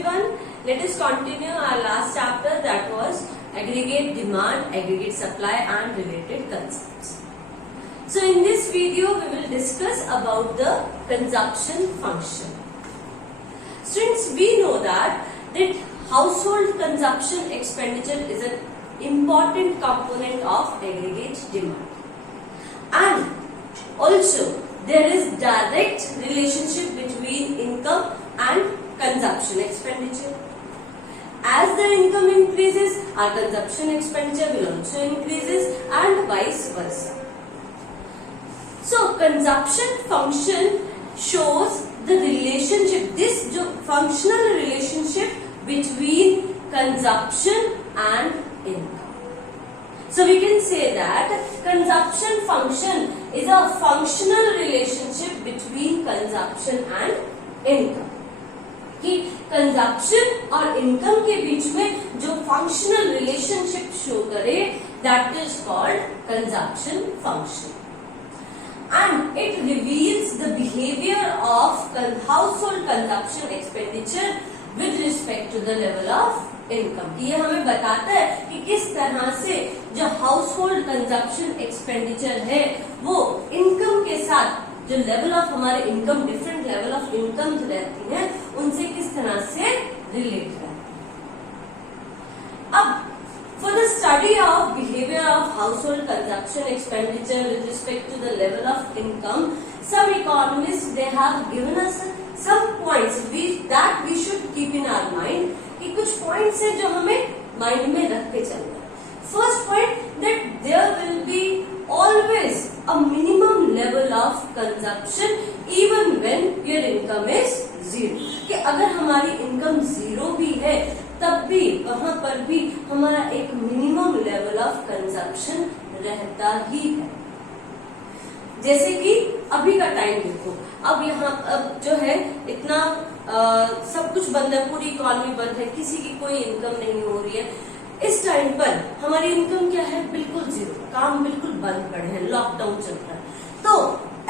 everyone. Let us continue our last chapter, that was aggregate demand, aggregate supply and related concepts. So in this video we will discuss about the consumption function. Students, we know that household consumption expenditure is an important component of aggregate demand, and also there is direct relationship between income and consumption expenditure. As the income increases, our consumption expenditure will also increases, and vice versa. So consumption function shows the relationship, this functional relationship between consumption and income. So we can say that consumption function is a functional relationship between consumption and income. कि consumption और income के बीच में जो functional relationship show करे, that is called consumption function, and it reveals the behaviour of household consumption expenditure with respect to the level of income. ये हमें बताता है कि किस तरह से जो हाउसहोल्ड कंजप्शन एक्सपेंडिचर है वो इनकम के साथ, जो लेवल ऑफ हमारे income, different level of income रहती है, उनसे किस तरह से रिलेट है. अब for the study of behaviour of household consumption expenditure with respect to the level of income, some economist they have given us some points that we should keep in our mind, कि कुछ points है जो हमें mind में रख के चलना है. First point, that there will be always a minimum level of consumption even when your income is zero. कि अगर हमारी इनकम जीरो भी है तब भी वहां पर भी हमारा एक मिनिमम लेवल ऑफ कंजप्शन रहता ही है. जैसे कि अभी का टाइम देखो, अब यहाँ अब जो है इतना सब कुछ बंद है, पूरी इकोनॉमी बंद है, किसी की कोई इनकम नहीं हो रही है. इस टाइम पर हमारी इनकम क्या है? बिल्कुल जीरो, काम बिल्कुल बंद पड़े हैं, लॉकडाउन चल रहा है. तो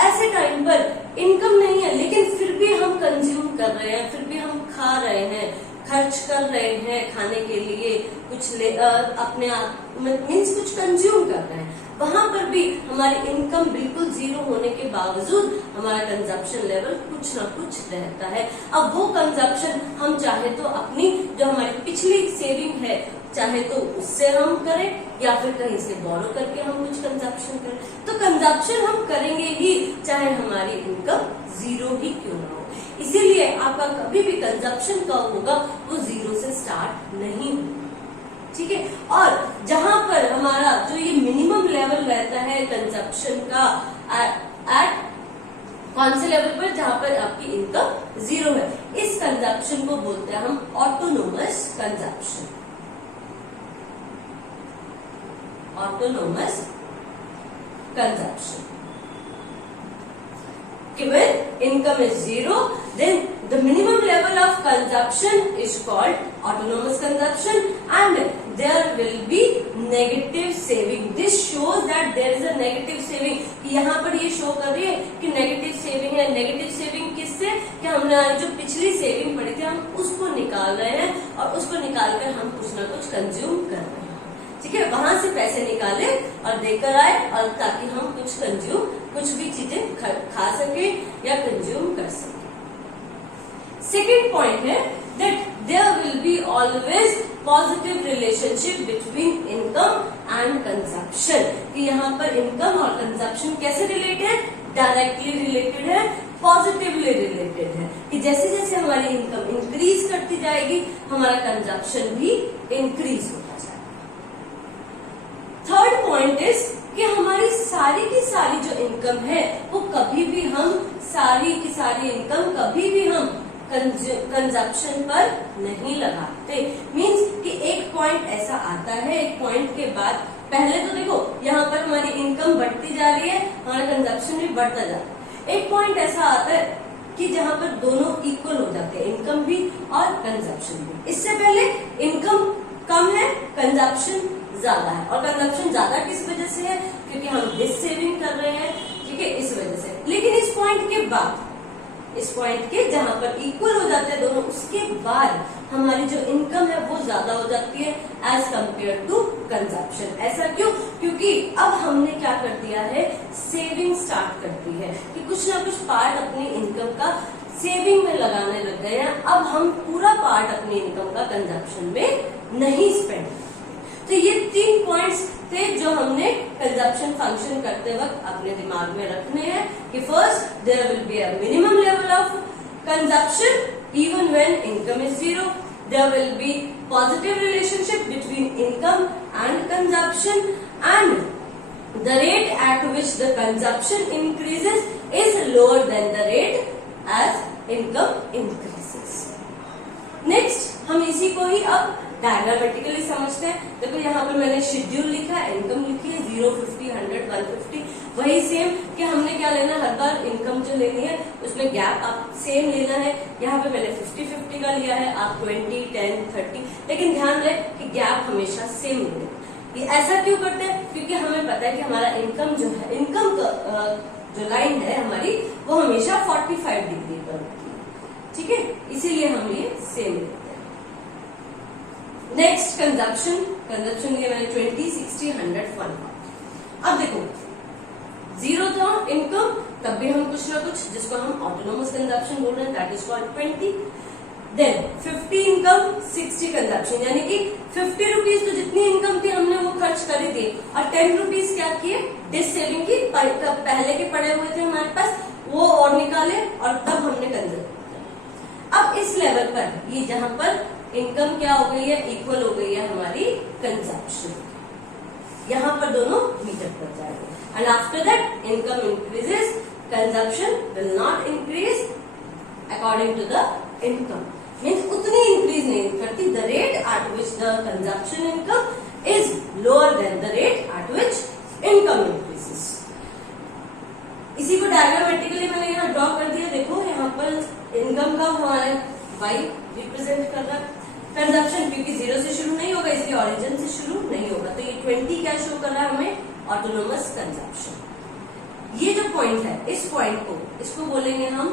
ऐसे टाइम पर इनकम नहीं है लेकिन फिर भी हम कंज्यूम कर रहे हैं, फिर भी हम खा रहे हैं, खर्च कर रहे हैं खाने के लिए, कुछ अपने आप मीन्स कुछ कंज्यूम कर रहे हैं. वहां पर भी हमारी इनकम बिल्कुल जीरो होने के बावजूद हमारा कंजप्शन लेवल कुछ ना कुछ रहता है. अब वो कंजप्शन हम चाहे तो अपनी जो हमारी पिछली सेविंग है, चाहे तो उससे हम करें या फिर कहीं से बोरो करके हम कुछ कंजप्शन करें. तो कंजप्शन हम करेंगे ही चाहे हमारी इनकम जीरो ही क्यों ना हो. इसीलिए आपका कभी भी कंजप्शन कब होगा, वो जीरो से स्टार्ट नहीं होगा. ठीक है. और जहां पर हमारा जो ये मिनिमम लेवल रहता है कंजप्शन का, एट कौन से लेवल पर? जहां पर आपकी इनकम जीरो है. इस कंजप्शन को बोलते हैं हम autonomous consumption. Autonomous consumption. When income is zero, then the minimum level of consumption is called autonomous consumption, and there will be negative saving. This shows that there is a negative saving. यहाँ पर ये show कर रही है कि negative saving है. Negative saving किससे? कि हमने जो पिछली सेविंग पड़ी थी हम उसको निकाल रहे हैं, और उसको निकालकर हम कुछ ना कुछ कंज्यूम कर रहे हैं. ठीक है. वहां से पैसे निकाले और देकर आए, और ताकि हम कुछ भी चीजें खा सके या कंज्यूम कर सके. सेकेंड पॉइंट है that there will be always positive relationship between income and consumption. कि यहाँ पर इनकम और कंजप्शन कैसे रिलेटेड है? डायरेक्टली रिलेटेड है, पॉजिटिवली रिलेटेड है. कि जैसे जैसे हमारी इनकम इंक्रीज करती जाएगी हमारा कंजप्शन भी इंक्रीज होता जाएगा. थर्ड पॉइंट इज कि हमारी सारी की सारी जो इनकम है वो कभी भी हम सारी की सारी इनकम कभी भी हम कंजप्शन पर नहीं लगाते. मींस कि एक पॉइंट ऐसा आता है, एक पॉइंट के बाद पहले तो देखो यहाँ पर हमारी इनकम बढ़ती जा रही है, हमारा कंजप्शन भी बढ़ता जा रहा है. एक पॉइंट ऐसा आता है कि जहाँ पर दोनों इक्वल हो जाते हैं, इनकम भी और कंजप्शन भी. इससे पहले इनकम कम है, कंजप्शन ज्यादा है, और कंजप्शन ज्यादा किस वजह से है? क्योंकि हम डिस सेविंग कर रहे हैं. ठीक है, इस वजह से. लेकिन इस पॉइंट के बाद, इस पॉइंट के जहां पर इक्वल हो जाते हैं दोनों, उसके बाद हमारी जो इनकम है वो ज्यादा हो जाती है एज कंपेयर टू कंजप्शन। ऐसा क्यों? क्योंकि अब हमने क्या कर दिया है, सेविंग स्टार्ट कर दी है कि कुछ ना कुछ पार्ट अपनी इनकम का सेविंग में लगाने लग गए हैं। अब हम पूरा पार्ट अपनी इनकम का कंजप्शन में नहीं स्पेंड। तो ये 3 पॉइंट्स थे जो हमने कंजप्शन फंक्शन करते वक्त अपने दिमाग में रखने हैं कि first there will be a minimum level of consumption even when income is zero. There will be positive relationship between income and consumption, and the rate at which the consumption increases is lower than the rate as income increases. Next, हम इसी को ही अब diagrammatically समझते हैं। देखो यहाँ पर मैंने शेड्यूल लिखा है, इनकम लिखी है 0, 50, 100, 150। वही सेम कि हमने क्या लेना है, हर बार इनकम जो लेनी है उसमें गैप आप सेम लेना है। यहाँ पे मैंने 50-50 का लिया है, आप 20, 10, 30, लेकिन ध्यान रहे कि गैप हमेशा सेम लेना। ये ऐसा क्यों करते हैं? क्योंकि हमें पता है कि हमारा इनकम जो है, इनकम का जो लाइन है हमारी, वो हमेशा 45 डिग्री पर होती है। ठीक है, इसीलिए हम ये सेम लेते हैं। नेक्स्ट कंजप्शन लिए मैंने 20, 60, 100, 100। अब देखो 0 था इनकम, तब भी हम कुछ ना कुछ, जिसको हम ऑटोनोमस कंजप्शन बोल रहे हैं, that is called 20। Then 50 income, 60 consumption, यानी कि 50 रुपीज तो जितनी इनकम थी हमने वो खर्च कर ही दिए, और 10 रुपीज क्या किए, डिश सेविंग की, पहले के पड़े हुए थे हमारे पास वो और निकाले और तब हमने कंजप्ट किया। अब इस लेवल पर ये जहां पर इनकम क्या हो गई है, इक्वल हो गई है हमारी कंजप्शन, यहां पर दोनों मीटर पर जाएंगे। And after that income increases, consumption will not increase according to the income, means उतनी इंक्रीज नहीं करती। The rate at which the consumption income is lower than the rate at which income increases. इसी को diagrammatically मैंने यहाँ draw कर दिया। देखो यहाँ पर इनकम का हमारे वाई रिप्रेजेंट कर रहा है, कंजप्शन क्योंकि 0 से शुरू नहीं होगा इसलिए ओरिजिन से शुरू नहीं होगा, तो ये 20 क्या शो कर रहा है हमें, ऑटोनोमस कंजप्शन। ये जो पॉइंट है, इस पॉइंट को, इसको बोलेंगे हम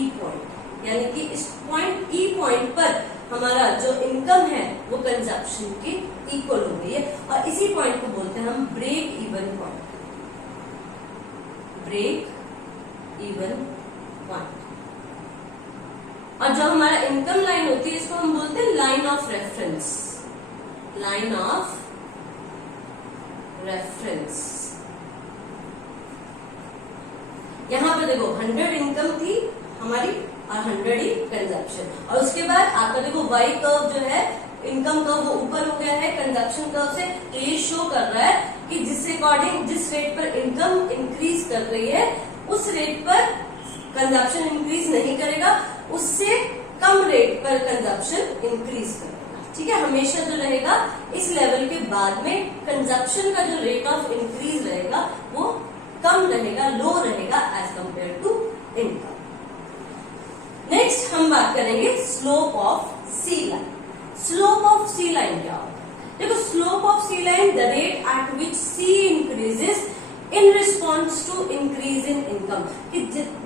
ई पॉइंट, यानी कि इस पॉइंट ई पॉइंट पर हमारा जो इनकम है वो कंजप्शन के इक्वल हो गई है, और इसी पॉइंट को बोलते हैं हम break even point, break even point. और जो हमारा इनकम लाइन होती है इसको हम बोलते हैं line of reference, line of reference. यहां पर देखो 100 इनकम थी हमारी और 100 ही कंजप्शन, और उसके बाद आपका देखो वाई कर्व जो है, इनकम कर्व वो ऊपर हो गया है कंजप्शन कर्व से, तो ये शो कर रहा है कि जिस अकॉर्डिंग जिस रेट पर इनकम इंक्रीज कर रही है उस रेट पर कंजप्शन इंक्रीज नहीं करेगा, उससे कम रेट पर कंजप्शन इंक्रीज करेगा। ठीक है, हमेशा जो रहेगा इस लेवल के बाद में कंजप्शन का जो रेट ऑफ इंक्रीज रहेगा वो कम रहेगा, लो रहेगा as compare to income. Next हम बात करेंगे slope of C line. Slope of C line क्या होता है? देखो slope of C line the rate at which C increases in response to increase in income, कि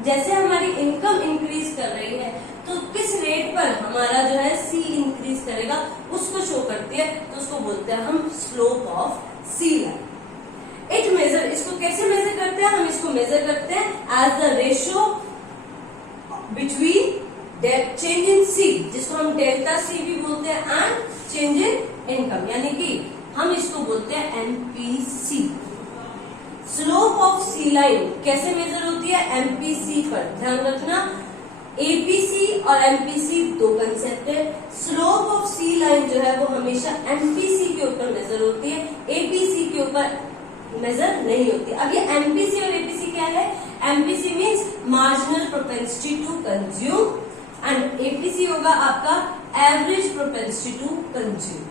जैसे हमारी इनकम इंक्रीज कर रही है तो किस रेट पर हमारा जो है सी इंक्रीज करेगा उसको शो करती है, तो उसको बोलते हैं हम slope of C line. It measure, इसको कैसे मेजर करते हैं? हम इसको मेजर करते हैं as the ratio between change in C, जिसको हम डेल्टा सी भी बोलते हैं, एंड चेंज इन इनकम, यानी कि हम इसको बोलते हैं MPC. Slope of C line कैसे मेजर होती है? एमपीसी पर। ध्यान रखना, एपीसी और एमपीसी दो कंसेप्ट है। स्लोप ऑफ सी लाइन जो है वो हमेशा एमपीसी के ऊपर मेजर होती है, एपीसी के ऊपर मेजर नहीं होती। अब ये एमपीसी और एपीसी क्या है? MPC means marginal propensity to consume, and APC होगा आपका average propensity to consume.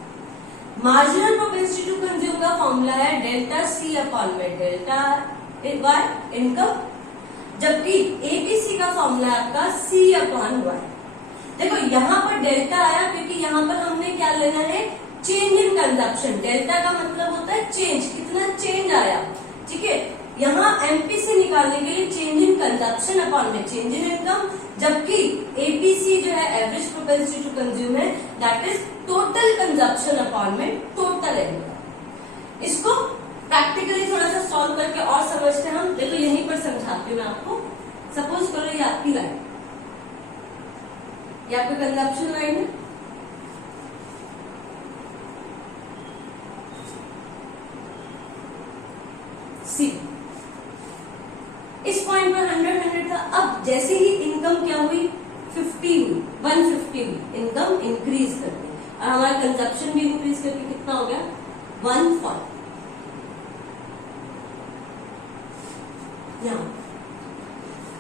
Marginal propensity to consume का फॉर्मूला है डेल्टा सी अपॉन में डेल्टा वाई इनकम, जबकि एपीसी का फॉर्मूला है आपका सी अपॉन वाई। देखो यहाँ पर डेल्टा आया क्योंकि यहाँ पर हमने क्या लेना है, चेंज इन कंजप्शन। डेल्टा का मतलब होता है चेंज, कितना चेंज आया। ठीक है, यहाँ एमपीसी निकालने के लिए चेंज इन कंजप्शन अपॉन में चेंज इन इनकम, जबकि एपीसी जो है एवरेज प्रोपेंसिटी टू कंज्यूम है, that is total consumption upon में टोटल इनकम। इसको प्रैक्टिकली थोड़ा सा सॉल्व करके और समझते हैं हम। देखो यहीं पर समझाती हूँ मैं आपको। सपोज करो ये आपकी लाइन, ये आपका कंजप्शन लाइन है, सी। इस पॉइंट पर 100 था। अब जैसे ही इनकम क्या हुई 50 हुई, 150 हुई, इनकम इंक्रीज कर दी और हमारा कंजप्शन भी इंक्रीज करके कितना हो गया 140। यहाँ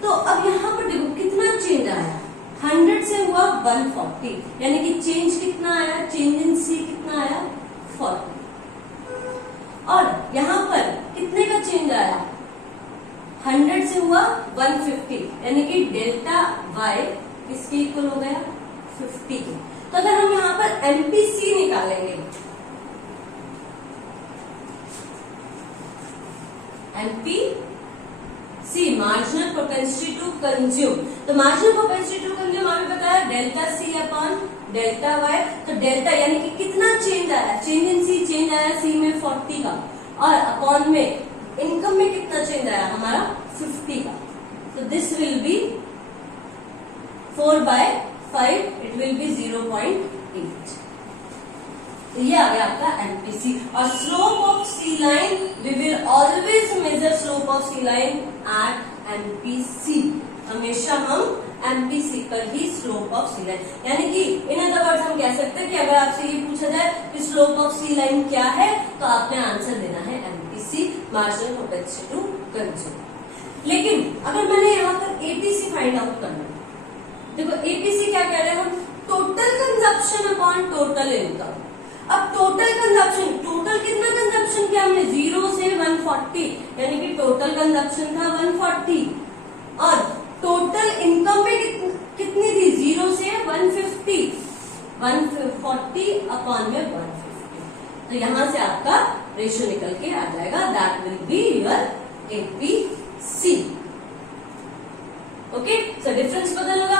तो अब यहाँ पर देखो कितना चेंज आया, 100 से हुआ 140, यानी कि चेंज कितना आया, चेंज इन सी कितना आया 40। और यहाँ पर कितने का चेंज आया, 100 से हुआ 150, यानी कि डेल्टा वाई किसके इक्वल हो गया 50 के। तो अगर हम यहाँ पर एमपीसी निकालेंगे, MPC marginal propensity to consume, तो मार्जिनल प्रोपेंसिटी टू कंज्यूम हमें बताया delta C upon delta Y. तो डेल्टा यानी कि कितना चेंज आया, चेंज इन सी, चेंज आया सी में 40 का, और अपॉन में इनकम में कितना चेंज आया हमारा 50 का। तो this will be 4/5, it will be 0.8। तो ये आ गया आपका एमपीसी। और slope of C line, we will always measure slope of C line at MPC. हमेशा हम एमपीसी पर ही स्लोप ऑफ सी लाइन, यानी कि इन अदर वर्ड्स हम कह सकते हैं कि अगर आपसे ये पूछा जाए कि स्लोप ऑफ सी लाइन क्या है, तो आपने आंसर देना है MPC, marginal propensity to consume. लेकिन अगर मैंने यहाँ पर एपीसी फाइंड आउट करना, देखो एपीसी क्या कह रहे हैं हम, total consumption upon total income. अब टोटल कंजप्शन, टोटल कितना कंजप्शन किया हमने 0 से 140, यानी कि टोटल कंजप्शन था 140, और टोटल इनकम में कितनी थी 0 से 150, 140 अपॉन में 150। तो यहां से आपका रेशियो निकल के आ जाएगा, that will be your APC. Okay, so difference बदल होगा।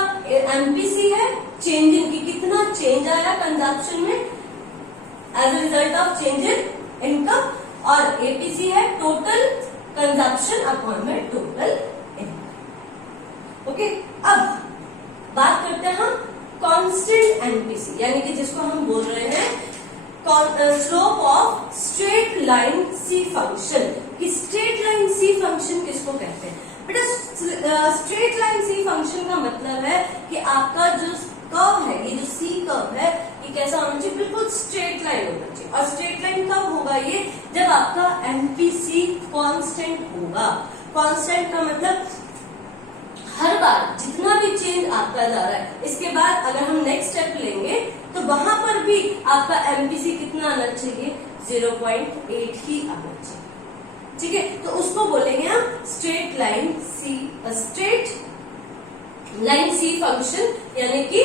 एमपीसी है चेंज इन की, कितना चेंज आया कंजप्शन में as a result of change in income, और एपीसी है टोटल कंजप्शन अपॉन में टोटल इनकम। ओके, अब बात करते हैं हम कांस्टेंट एमपीसी, यानी कि जिसको हम बोल रहे हैं slope of straight line C function. कि स्ट्रेट लाइन सी फंक्शन किसको कहते हैं बेटा, स्ट्रेट लाइन सी फंक्शन का मतलब है कि आपका जो कर्व है, ये जो सी कर्व है, ये कैसा होना चाहिए, बिल्कुल स्ट्रेट लाइन होना चाहिए। और स्ट्रेट लाइन कब होगा ये, जब आपका एमपीसी कांस्टेंट होगा। कांस्टेंट का मतलब हर बार जितना भी चेंज आता जा रहा है, इसके बाद अगर हम नेक्स्ट स्टेप लेंगे तो वहां पर भी आपका एमपीसी कितना आना चाहिए, 0.8 ही आना चाहिए। ठीक है, तो उसको बोलेंगे हम स्ट्रेट लाइन सी फंक्शन, यानी कि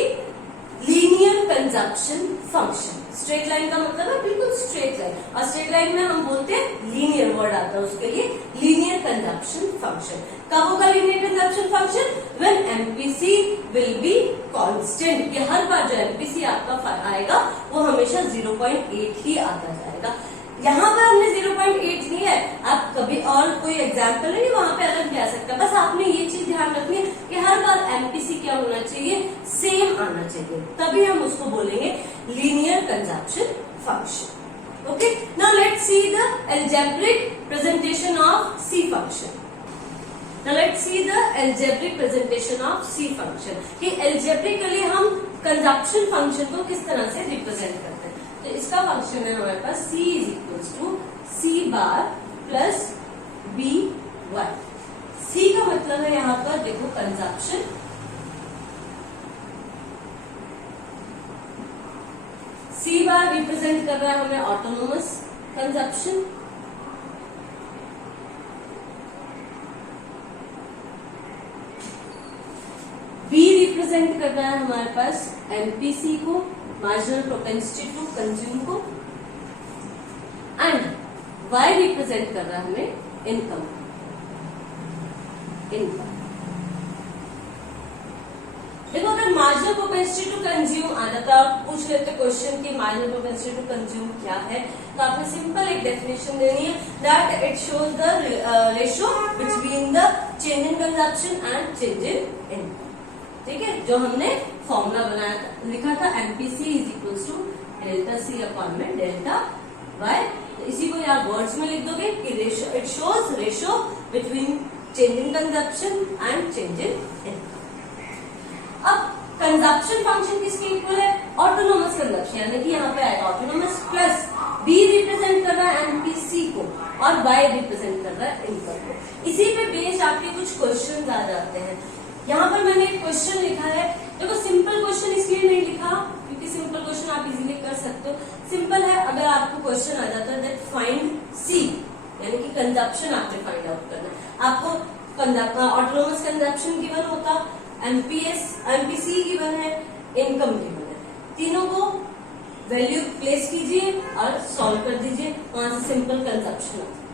linear consumption function. Straight line का मतलब है बिल्कुल स्ट्रेट लाइन, और स्ट्रेट लाइन में हम बोलते हैं लीनियर वर्ड आता है उसके लिए, लीनियर कंजप्शन फंक्शन। कब होगा linear consumption function, when MPC will be constant, कि हर बार जो एमपीसी आपका आएगा वो हमेशा 0.8 ही आता जाएगा। यहाँ पर हमने 0.8 लिया है, आप कभी और कोई एग्जाम्पल है वहां पे अलग ले आ सकता है। बस आपने ये चीज ध्यान रखनी है कि हर बार एमपीसी क्या होना चाहिए, सेम आना चाहिए, तभी हम उसको बोलेंगे linear consumption function. Okay, now let's see the algebraic presentation of C function. Now let's see the algebraic presentation of C function। कि algebraically हम कंजप्शन फंक्शन को किस तरह से रिप्रेजेंट करते हैं। तो इसका फंक्शन है हमारे पास C is equals to C bar plus B1। C का मतलब है यहाँ पर देखो कंजप्शन, C बार रिप्रेजेंट कर रहा है हमें ऑटोनोमस कंजप्शन, बी रिप्रेजेंट कर रहा है हमारे पास एमपीसी को, मार्जिनल प्रोपेंसिटी टू कंज्यूम को, एंड वाई रिप्रेजेंट कर रहा है हमें इनकम। इनकम। देखो अगर मार्जिनल प्रोपेंसिटी टू कंज्यूम आ जाता है, पूछ लेते क्वेश्चन की मार्जिनल प्रोपेंसिटी टू कंज्यूम क्या है, तो आपने सिंपल एक डेफिनेशन देनी है that it shows the ratio between the change in consumption and change in income. ठीक है, जो हमने फॉर्मूला बनाया था, लिखा था MPC is equal to delta C upon में डेल्टा वाई। इसी को यहाँ वर्ड्स में लिख दोगे कि ratio, it shows ratio between change in consumption and change in income. अब कंजप्शन फंक्शन किसके इक्वल है? ऑटोनोमस कंजप्शन, यानी कि यहाँ पे आएगा ऑटोनोमस प्लस बी रिप्रेजेंट कर रहा है एमपीसी को और वाई रिप्रेजेंट कर रहा है इनकम को। इसी पे बेस्ड आपके कुछ क्वेश्चन आ जाते हैं। यहाँ पर मैंने एक क्वेश्चन लिखा है, देखो सिंपल क्वेश्चन इसलिए नहीं लिखा क्योंकि सिंपल क्वेश्चन आप इजीली कर सकते हो। सिंपल है, अगर आपको क्वेश्चन आ जाता है दैट फाइंड सी, यानी कि कंजप्शन आपने फाइंड आउट करना है। आपको ऑटोनोमस कंजप्शन गिवन होता, एमपीसी गिवन है, इनकम गिवन है, तीनों को वैल्यू प्लेस कीजिए और सॉल्व कर दीजिए, वहां से सिंपल कंजप्शन आता है।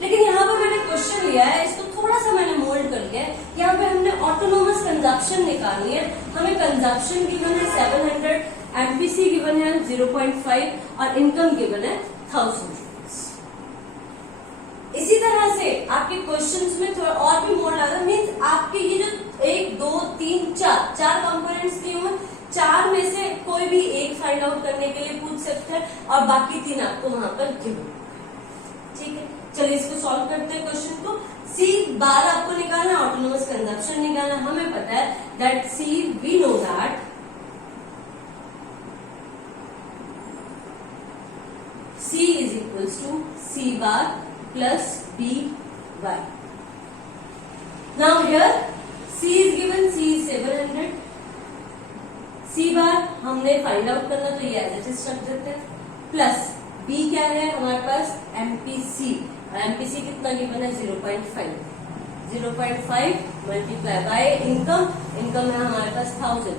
लेकिन यहाँ पर मैंने क्वेश्चन लिया है, इसको थोड़ा सा मैंने मोल्ड कर लिया है। यहाँ पे हमने ऑटोनोमस कंजप्शन निकालनी है, हमें कंजप्शन गिवन है 700, एमपीसी गिवन है 0.5 और इनकम गिवन है 1000। इसी तरह से आपके क्वेश्चंस में थोड़ा और भी मोड आता है, मीन्स आपके ये जो 1 2 3 4 कंपोनेंट्स दिए हुए, 4 में से कोई भी एक फाइंड आउट करने के लिए पूछ सकते हैं और बाकी 3 आपको वहां पर गिवन। ठीक है, चलिए इसको सॉल्व करते हैं क्वेश्चन को। सी बार आपको निकालना, ऑटोनोमस कंजप्शन निकालना। हमें पता है that C, we know that C is equals to C bar plus b y. Now here c is given, c is 700, c बार हमने फाइंड आउट करना, तो ये एज इट इज रख देते हैं, प्लस b क्या है हमारे पास एमपीसी, और एमपीसी कितना गिवन है 0.5, 0.5 मल्टीप्लाई बाय इनकम, इनकम है हमारे पास 1000,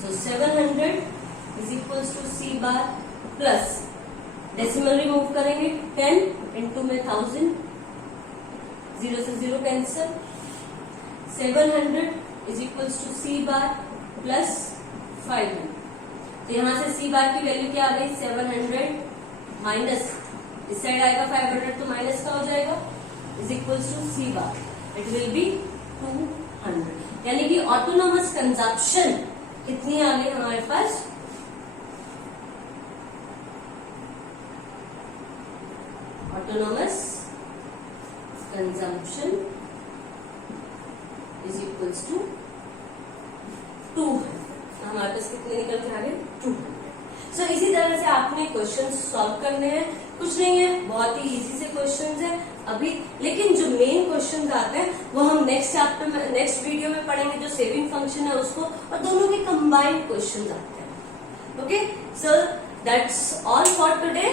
so 700 is equals to C bar plus decimal remove करेंगे 10 इंटू में 1000, 0 से 0 cancel, 700 is equals to C bar plus 500। तो यहां से सी बार की वैल्यू क्या आ गई 700 माइनस, इस साइड आएगा 500 तो माइनस का हो जाएगा, is equals to C bar, it will be 200। यानी कि ऑटोनोमस कंजप्शन कितनी आ गई हमारे पास, autonomous consumption is equals to 200। हमारे पास कितने निकल के आ गए 200। सो इसी तरह से आपने क्वेश्चन सॉल्व करने हैं, कुछ नहीं है, बहुत ही इजी से क्वेश्चंस है अभी। लेकिन जो मेन क्वेश्चंस आते हैं वो हम नेक्स्ट चैप्टर में, नेक्स्ट वीडियो में पढ़ेंगे, जो सेविंग फंक्शन है उसको, और दोनों के कंबाइंड क्वेश्चंस आते हैं। Okay, so that's all for today,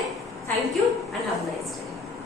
thank you and have a nice day.